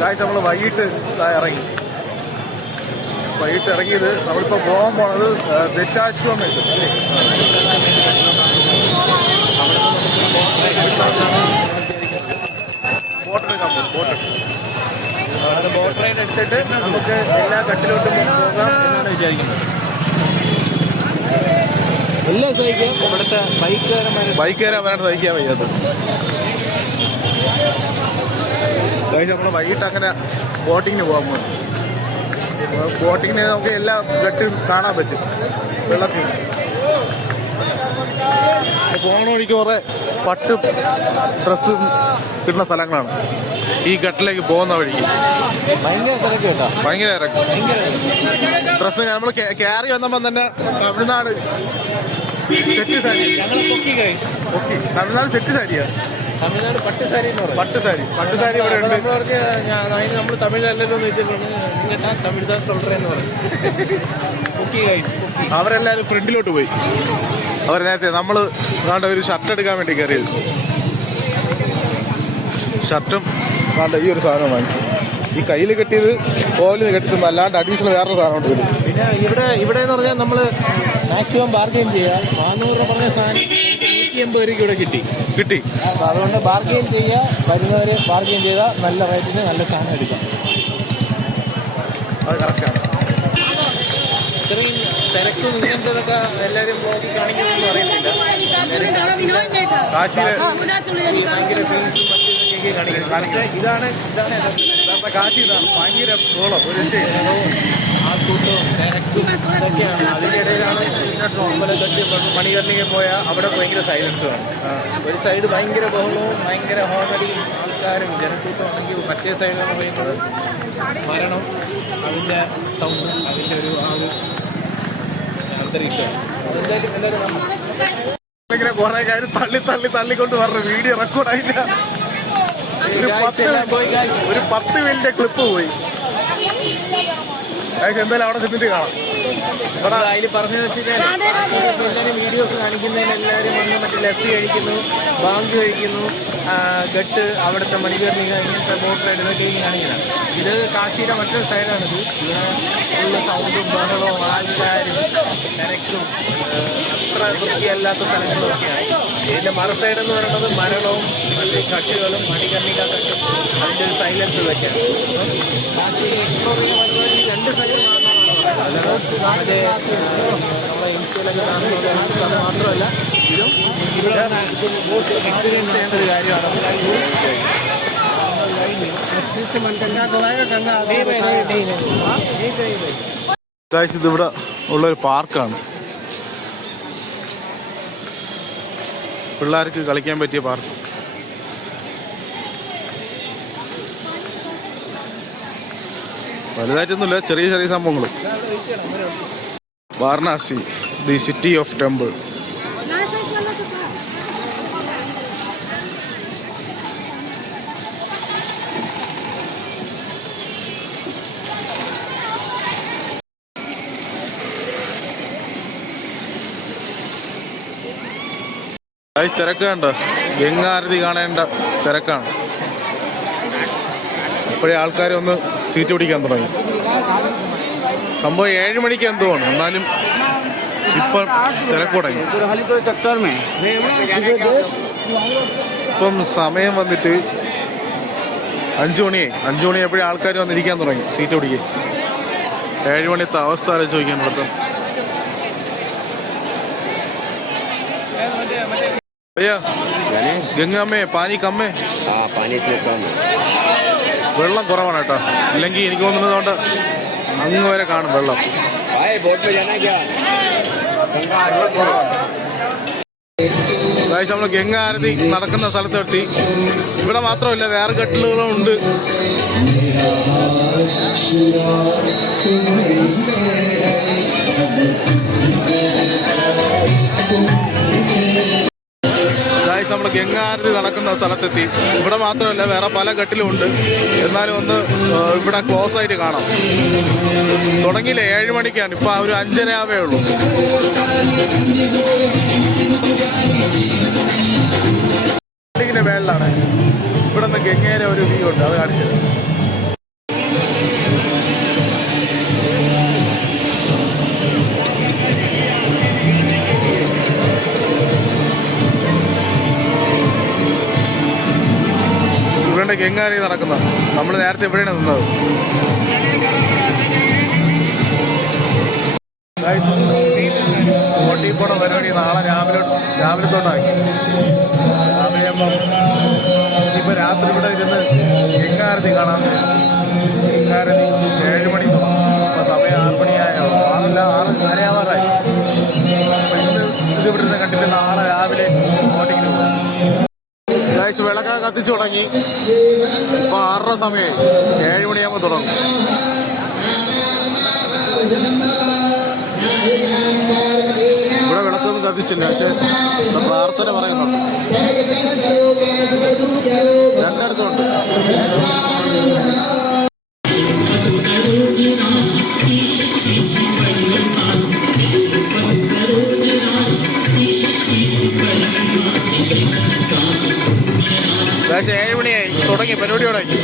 Guys നമ്മൾ വൈകിട്ട് ഇറങ്ങിയത് നമ്മളിപ്പോൾ പോകാൻ പോണത് ദശാശ്വമേധം അല്ലേ? ബോട്ടെടുക്കാൻ പോകും. ബോട്ട് ട്രെയിൻ എടുത്തിട്ട് നമുക്ക് എല്ലാ ഘട്ടിലോട്ടും പോകാം എന്നാണ് വിചാരിക്കുന്നത്. എല്ലാം സഹിക്കാം. ഇവിടുത്തെ ബൈക്കുകാരന്മാരാണ് സഹിക്കാൻ വയ്യാത്ത. നമ്മൾ വൈകിട്ട് അങ്ങനെ ബോട്ടിങ്ങിന് പോകാൻ പോകും. ബോട്ടിങ്ങിന് നമുക്ക് എല്ലാ ഘട്ടും കാണാൻ പറ്റും. വെള്ളത്തിൽ പോകണ വഴിക്ക് കുറെ പട്ട് ഡ്രസ്സ് കിട്ടുന്ന സ്ഥലങ്ങളാണ് ഈ ഘട്ടിലേക്ക് പോകുന്ന വഴിക്ക്. ഭയങ്കര ഇറക്കും ഡ്രസ്സ്. നമ്മൾ കയറി വന്നപ്പോൾ തന്നെ തമിഴ്നാട് സെറ്റ് സാരി, തമിഴ്നാട് സെറ്റ് സാരിയാണ്. തമിഴ്നാട് പട്ടുസാരി ഇവിടെ ഉണ്ട്. നമ്മൾ തമിഴിലല്ലോ തമിഴ്ദാസ് സൊല്ലേന്ന് പറഞ്ഞു. അവരെല്ലാവരും ഫ്രണ്ടിലോട്ട് പോയി. അവർ നേരത്തെ നമ്മൾ വേണ്ട ഒരു ഷർട്ട് എടുക്കാൻ വേണ്ടി കയറിയത്. ഷർട്ടും വേണ്ട ഈ ഒരു സാധനം വാങ്ങിച്ചു. ഈ കയ്യിൽ കെട്ടിയത് കോലിന് കെട്ടിയത് അല്ലാണ്ട് അഡീഷണൽ വേറൊരു സാധനം ഉണ്ട്. പിന്നെ ഇവിടെ എന്ന് പറഞ്ഞാൽ നമ്മൾ മാക്സിമം ബാർഗെയിൻ ചെയ്യുക. 400 രൂപ പറഞ്ഞ സാധനം 180 രൂപയ്ക്ക് ഇവിടെ കിട്ടി. അപ്പോൾ അതുകൊണ്ട് ബാർഗെയിൻ ചെയ്യുക. വരുന്നവരെ ബാർഗെയിൻ ചെയ്താൽ നല്ല റേറ്റിന് നല്ല സാധനം എടുക്കാം. അത് കറക്റ്റാണ്. ഇത്രയും തിരക്കും ഇങ്ങനത്തതൊക്കെ എല്ലാവരും ബ്ലോഗിൽ കാണിക്കുമെന്ന് അറിയത്തില്ല. ഇതാണ് കാശി. ഭയങ്കര പ്രോളം ഒരു ആൾക്കൂട്ടവും തിരക്കും ഇതൊക്കെയാണ്. അതിൻ്റെ ഇടയിലാണ് മണികർണിക പോയാൽ അവിടെ ഭയങ്കര സൈലൻസ് ആണ്. ഒരു സൈഡ് ഭയങ്കര ബഹളവും ഭയങ്കര ഹോണടിയും ആൾക്കാരും ജനക്കൂട്ടമാണെങ്കിൽ മറ്റേ സൈഡിലാണ് പറയുന്നത് മരണം, അതിൻ്റെ സൗണ്ടും അതിൻ്റെ ഒരു അന്തരീക്ഷമാണ്. അതെന്തായാലും എല്ലാവരും ഇങ്ങനെ കുറെ കാര്യം തള്ളിക്കൊണ്ട് പറഞ്ഞ വീഡിയോ റെക്കോർഡായില്ല. ഒരു 10 മിനിറ്റ് ക്ലിപ്പ് പോയി. എന്തായാലും അവിടെ ചെന്നിട്ട് കാണാം. അതിൽ പറഞ്ഞു വെച്ചിട്ടുണ്ടെങ്കിൽ വീഡിയോസ് കാണിക്കുന്നതിന് എല്ലാവരും വന്ന് മറ്റേ ലസ്സി കഴിക്കുന്നു, ബാങ്ക് കഴിക്കുന്നു, ഗട്ട് അവിടുത്തെ മണികർണിക ഇങ്ങനത്തെ ബോട്ട് റൈഡ് ഇതൊക്കെ കാണിക്കുന്നത്. ഇത് കാശിയുടെ മറ്റൊരു സൈഡാണിത്. ഇവിടെ ഉള്ള സൗണ്ടും ബഹളവും ആൾക്കാരും തിരക്കും അത്ര വൃത്തിയല്ലാത്ത സ്ഥലങ്ങളൊക്കെയാണ്. ഇതിൻ്റെ മറു സൈഡെന്ന് പറയുന്നത് മരണവും മറ്റ് കക്ഷികളും മണികർണിക കട്ടും അതിൻ്റെ ഒരു സൈലൻസ് ഇതൊക്കെയാണ്. കാശി എക്സ്പ്ലോർ ചെയ്യുന്ന പരിപാടി 2 സൈഡിൽ മറ്റേ നമ്മളെ ഇൻസ്റ്റയിലൊക്കെ കാണുന്നത് മാത്രമല്ല ഇതും എക്സ്പീരിയൻസ് ചെയ്യേണ്ട ഒരു കാര്യമാണ്. ഇതിവിടെ ഉള്ളൊരു പാർക്കാണ്. പിള്ളേർക്ക് കളിക്കാൻ പറ്റിയ പാർക്ക്. വലുതായിട്ടൊന്നുമില്ല, ചെറിയ ചെറിയ സംഭവങ്ങൾ. Varanasi, the city of temple. തിരക്കുണ്ട്. ഗംഗാരതി കാണേണ്ട തിരക്കാണ്. ഇപ്പോഴേ ആൾക്കാർ ഒന്ന് സീറ്റ് പിടിക്കാൻ തുടങ്ങി. സംഭവം 7 മണിക്ക് എന്തുവാണ്, എന്നാലും ഇപ്പം തിരക്ക് തുടങ്ങി. ഇപ്പം സമയം വന്നിട്ട് 5 മണിയായി. 5 മണിയായപ്പോഴേ ആൾക്കാർ വന്നിരിക്കാൻ തുടങ്ങി സീറ്റ് പിടിക്കാൻ. 7 മണിയത്തെ അവസ്ഥ ആലോചിച്ച് ചോദിക്കാൻ പറ്റും. भैया गंगा में पानी कम है. हाँ पानी इसमें कम है. വെള്ളം കുറവാണ് കേട്ടോ. ഇല്ലെങ്കിൽ എനിക്ക് തോന്നുന്നതുകൊണ്ട് അങ്ങ് വരെ കാണും വെള്ളം. നമ്മൾ ഗംഗാ ആരതി നടക്കുന്ന സ്ഥലത്തെത്തി. ഇവിടെ മാത്രമല്ല വേറെ ഘട്ടലുകളും ഉണ്ട്. നമ്മൾ ഗംഗാരതി നടക്കുന്ന സ്ഥലത്തെത്തി. ഇവിടെ മാത്രമല്ല വേറെ പല ഘട്ടിലും ഉണ്ട്. എന്നാലും ഒന്ന് ഇവിടെ ക്ലോസ് ആയിട്ട് കാണാം. തുടങ്ങിയില്ല 7 മണിക്കാണ്. ഇപ്പം ഒരു 5:30 ആവേ ഉള്ളൂ. ബിൽഡിങ്ങിന്റെ മേളിലാണ്. ഇവിടെ നിന്ന് ഗംഗയിലെ ഒരു വ്യൂ ഉണ്ട്, അത് കാണിച്ചത്. ഗംഗാനദി നടക്കുന്നത്. നമ്മൾ നേരത്തെ എവിടെയാണ് നിന്നത്. ബോട്ടിൽ പോണ പരിപാടി നാളെ രാവിലെ തൊട്ടാക്കി. രാവിലെ ആകുമ്പം ഇനിയിപ്പോൾ രാത്രി ഇവിടെ ഇരുന്ന് ഗംഗാരതി കാണാൻ. ഗംഗാരതി 7 മണി തുടങ്ങും. ഇപ്പോൾ സമയം 6 മണിയായോ, 6 ആവാറായി. അപ്പോൾ ഇന്ന് ഇതിവിടെ നിന്ന് കണ്ടിട്ട് നാളെ രാവിലെ ബോട്ടിങ്ങിന് പോകും. വിളക്ക കത്തിച്ചു തുടങ്ങി. ഇപ്പോൾ 6:30 സമയമായി. 7 മണിയാകുമ്പോൾ തുടങ്ങും. ഇവിടെ വിളക്കൊന്നും കത്തിച്ചില്ല, പക്ഷെ പ്രാർത്ഥന പറയുന്നുണ്ട്. രണ്ടിടത്തുണ്ട്. ഏകദേശം 7 മണിയായി. തുടങ്ങി പരിപാടി തുടങ്ങി.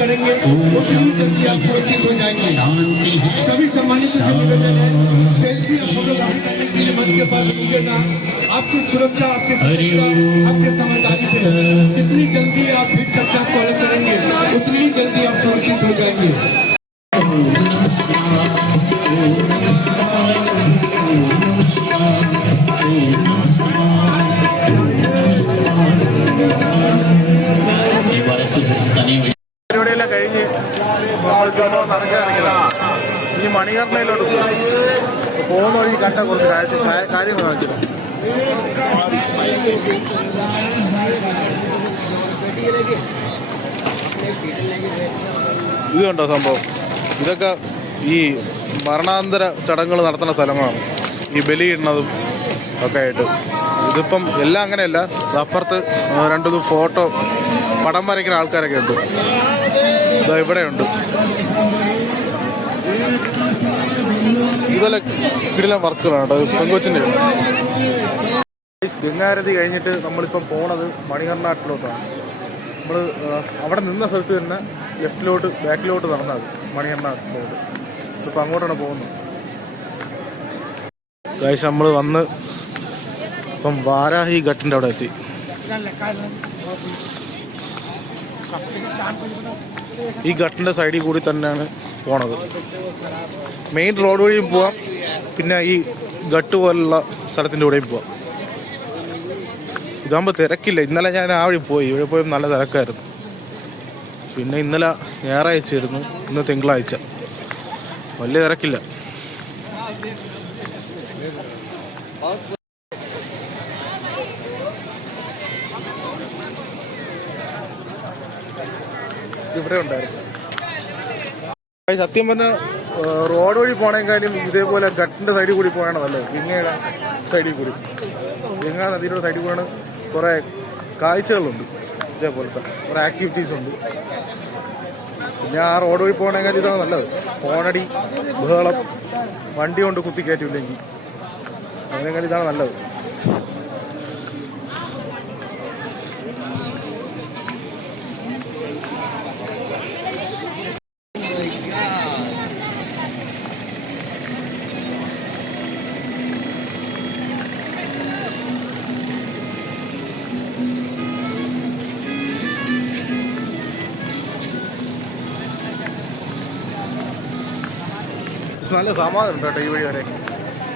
करेंगे उतनी जल्दी आप सुरक्षित हो जाएंगे। सभी सम्मानित से निवेदन है, सेल्फी और फोटोग्राफी करने के लिए मंच के पास रुकेगा। आपकी सुरक्षा, आपकी समझदारी से जितनी जल्दी आप फिट सबका पालन करेंगे उतनी जल्दी आप सुरक्षित हो जाएंगे। പരിപാടിയെല്ലാം കഴിഞ്ഞ് നമ്മൾ ചുമ നടക്കാനിറങ്ങിയതാണ്. ഇനി മണികർണയിലോട്ട് പോകുന്ന വഴി കണ്ട കുറച്ച് കാര്യങ്ങൾ കാണിച്ചില്ല. ഇത് കണ്ടോ സംഭവം? ഇതൊക്കെ ഈ മരണാന്തര ചടങ്ങുകൾ നടത്തുന്ന സ്ഥലങ്ങളാണ്, ഈ ബലിയിടുന്നതും ഒക്കെ ആയിട്ട്. ഇതിപ്പം എല്ലാം അങ്ങനെയല്ല. അപ്പുറത്ത് 2 ഫോട്ടോ പടം വരയ്ക്കുന്ന ആൾക്കാരൊക്കെ ഉണ്ട്. ഇതാ ഇവിടെയുണ്ട്. ഇതെല്ലാം കിടിലൻ വർക്കുകളാണ് കേട്ടോ, പെങ്കൊച്ചിൻ്റെ. ഗംഗാരതി കഴിഞ്ഞിട്ട് നമ്മളിപ്പം പോണത് മണികർണാട്ടിലോട്ടാണ്. നമ്മൾ അവിടെ നിന്ന സ്ഥലത്ത് തന്നെ ബാക്കിലോട്ട് നടന്നാൽ മണികർണാട്ടിലോട്ട്. ഇപ്പം അങ്ങോട്ടാണ് പോകുന്നത്. ഗൈസ് നമ്മൾ വന്ന് ഇപ്പം വാരാഹി ഘട്ടിൻ്റെ അവിടെ എത്തി. ഈ ഘട്ടിൻ്റെ സൈഡിൽ കൂടി തന്നെയാണ് പോണത്. മെയിൻ റോഡ് വഴിയും പോവാം, പിന്നെ ഈ ഘട്ട് പോലുള്ള സ്ഥലത്തിൻ്റെ കൂടെയും പോവാം. ഇതാകുമ്പോൾ തിരക്കില്ല. ഇന്നലെ ഞാൻ ആ വഴി പോയി, ഇവിടെ പോയി നല്ല തിരക്കായിരുന്നു. പിന്നെ ഇന്നലെ ഞായറാഴ്ചയായിരുന്നു, ഇന്ന് തിങ്കളാഴ്ച, വലിയ തിരക്കില്ല. ഇവിടെ ഉണ്ടായിരുന്നു. സത്യം പറഞ്ഞാൽ റോഡ് വഴി പോണേക്കാളും ഇതേപോലെ ഘട്ടിൻ്റെ സൈഡിൽ കൂടി പോകണം നല്ലത്. ഗംഗയുടെ സൈഡിൽ കൂടി, ഗംഗാ നദിയുടെ സൈഡിൽ കൂടെയാണ്. കുറേ കാഴ്ചകളുണ്ട്, ഇതേപോലത്തെ കുറേ ആക്ടിവിറ്റീസ് ഉണ്ട്. പിന്നെ ആ റോഡ് വഴി പോകണേക്കാളും ഇതാണ് നല്ലത്. ഫോണടി, ബഹളം വണ്ടി കൊണ്ട് കുത്തി കയറ്റില്ലെങ്കിൽ. അങ്ങനെയെങ്കിലും ഇതാണ് നല്ലത്. നല്ല സമാധാനം കേട്ടോ ഈ വഴി വരെ.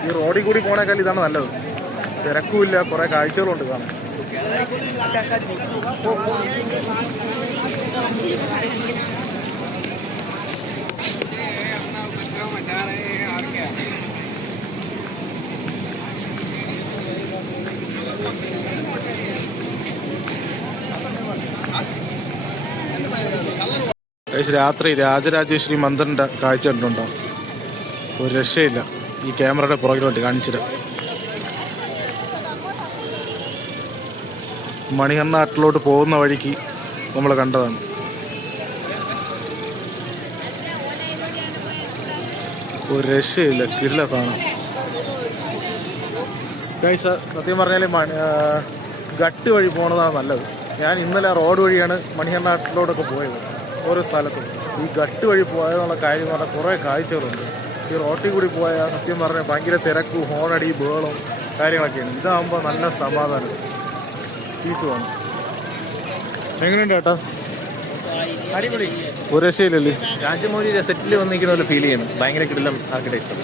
ഈ റോഡിൽ കൂടി പോണേക്കാൾ ഇതാണ് നല്ലത്. തിരക്കുമില്ല, കുറെ കാഴ്ചകളുണ്ട് കാണാൻ. രാത്രി രാജരാജേശ്വരി മന്ദിറിന്റെ കാഴ്ച ഉണ്ടോ? ഒരു രക്ഷയില്ല. ഈ ക്യാമറയുടെ പുറകിലോട്ട് കാണിച്ചിട്ട് മണികർണാട്ടിലോട്ട് പോകുന്ന വഴിക്ക് നമ്മൾ കണ്ടതാണ്. ഒരു രക്ഷയില്ല, കിടില സാധനം. സത്യം പറഞ്ഞാൽ ഗട്ട് വഴി പോകുന്നതാണ് നല്ലത്. ഞാൻ ഇന്നലെ റോഡ് വഴിയാണ് മണികർണാട്ടിലോട്ടൊക്കെ പോയത്. ഓരോ സ്ഥലത്തും ഈ ഗട്ട് വഴി പോയതെന്നുള്ള കാര്യം എന്ന് പറഞ്ഞാൽ കുറേ കാഴ്ചകളുണ്ട്. ഈ റോട്ടിൽ കൂടി പോയാൽ സത്യം പറഞ്ഞാൽ ഭയങ്കര തിരക്കും ഹോണടി ബേളും കാര്യങ്ങളൊക്കെയാണ്. ഇതാകുമ്പോൾ നല്ല സമാധാനം, പീസുമാണ്. എങ്ങനെയുണ്ട് ചേട്ടാ? അടിപൊളി, ഒരു രക്ഷയില്ലല്ലേ? രാജമൗലി സെറ്റിൽ വന്നിരിക്കുന്ന പോലെ ഫീൽ ചെയ്യണം. ഭയങ്കര കിടിലം ആർക്കിടെക്ചർ.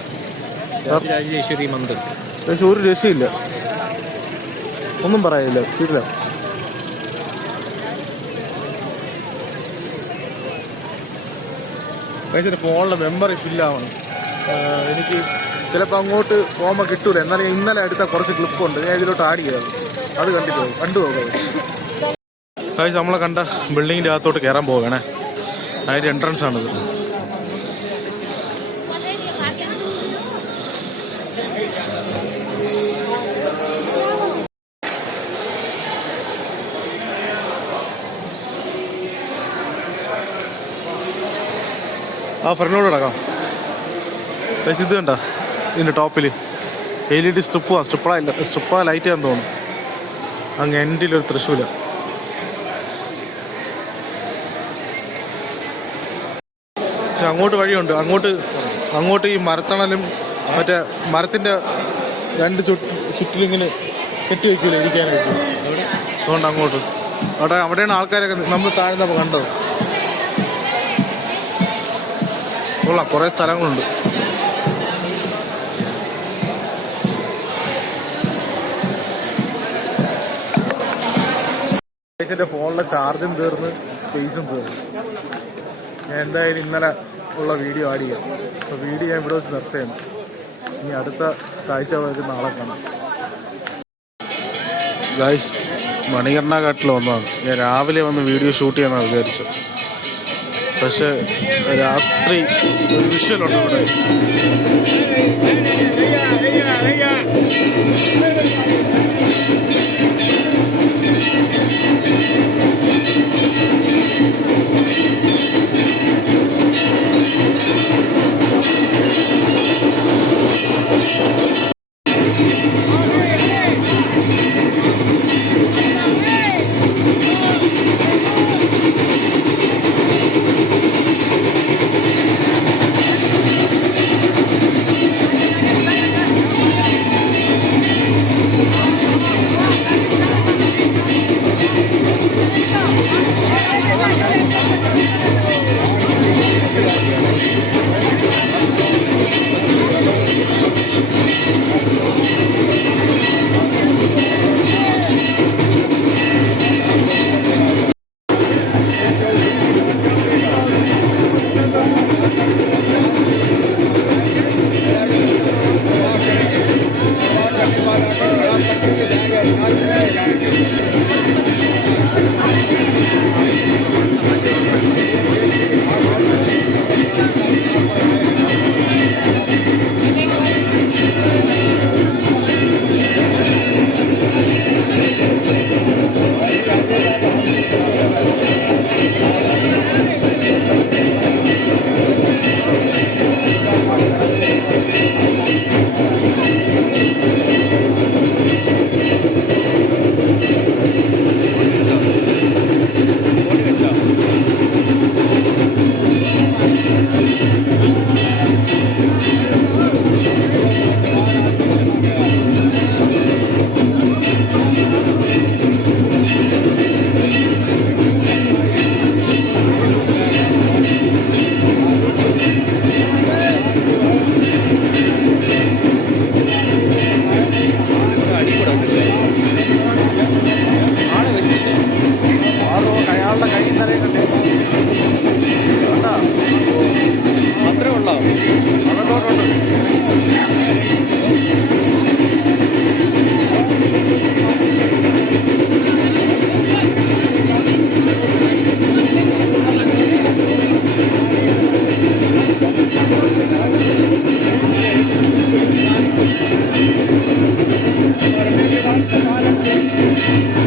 രാജരാജേശ്വരി മന്ദിർ പക്ഷെ ഒരു രക്ഷയില്ല, ഒന്നും പറയാനില്ല, കിടില. കഴിച്ചിട്ട് ഫോണിലെ മെമ്മറി ഫില്ലാവണം. എനിക്ക് ചിലപ്പോൾ അങ്ങോട്ട് പോകുമ്പോൾ കിട്ടൂല. എന്നാലും ഇന്നലെ എടുത്ത കുറച്ച് ക്ലിപ്പുണ്ട്, ഞാൻ ഇതിലോട്ട് ആഡ് ചെയ്തത്. അത് കണ്ടുപോകാം. കഴിച്ച് നമ്മളെ കണ്ട ബിൽഡിങ്ങിൻ്റെ അകത്തോട്ട് കയറാൻ പോവുകയാണേ. അതിൻ്റെ എൻട്രൻസ് ആണിത്. ആ ഫ്രണ്ടിലോട്ട് കിടക്കാം. പക്ഷേ ഇത് കണ്ട, ഇതിൻ്റെ ടോപ്പിൽ LED സ്ട്രിപ്പാ ലൈറ്റ് ചെയ്യാൻ തോന്നുന്നു. അങ്ങ് എൻഡിലൊരു തൃശ്ശൂല. പക്ഷെ അങ്ങോട്ട് വഴിയുണ്ട്. അങ്ങോട്ട് ഈ മരത്തണലും മറ്റേ മരത്തിൻ്റെ രണ്ട് ചുറ്റിലിങ്ങനെ കെട്ടി വയ്ക്കില്ല ഇരിക്കാനായിട്ട്. അതുകൊണ്ട് അങ്ങോട്ട് അവിടെയാണ് ആൾക്കാരൊക്കെ നമ്മൾ താഴ്ന്നപ്പോൾ കണ്ടത്. കൊള്ളാം, കുറേ സ്ഥലങ്ങളുണ്ട്. എൻ്റെ ഫോണിലെ ചാർജും തീർന്ന് സ്പേസും തീർന്നു. ഞാൻ എന്തായാലും ഇന്നലെ ഉള്ള വീഡിയോ ആഡ് ചെയ്യാം. അപ്പോൾ വീഡിയോ ഞാൻ ഇവിടെ വെച്ച് നിർത്തുകയാണ്. ഇനി അടുത്ത കാഴ്ചകളൊക്കെ നാളെ കാണാം. ഗൈസ്, മണികർണാഘാട്ടിൽ വന്നതാണ്. ഞാൻ രാവിലെ വന്ന് വീഡിയോ ഷൂട്ട് ചെയ്യാനാണ് വിചാരിച്ചത്. പക്ഷെ രാത്രി ഒരു വിഷ്വലുണ്ട് ഇവിടെ. है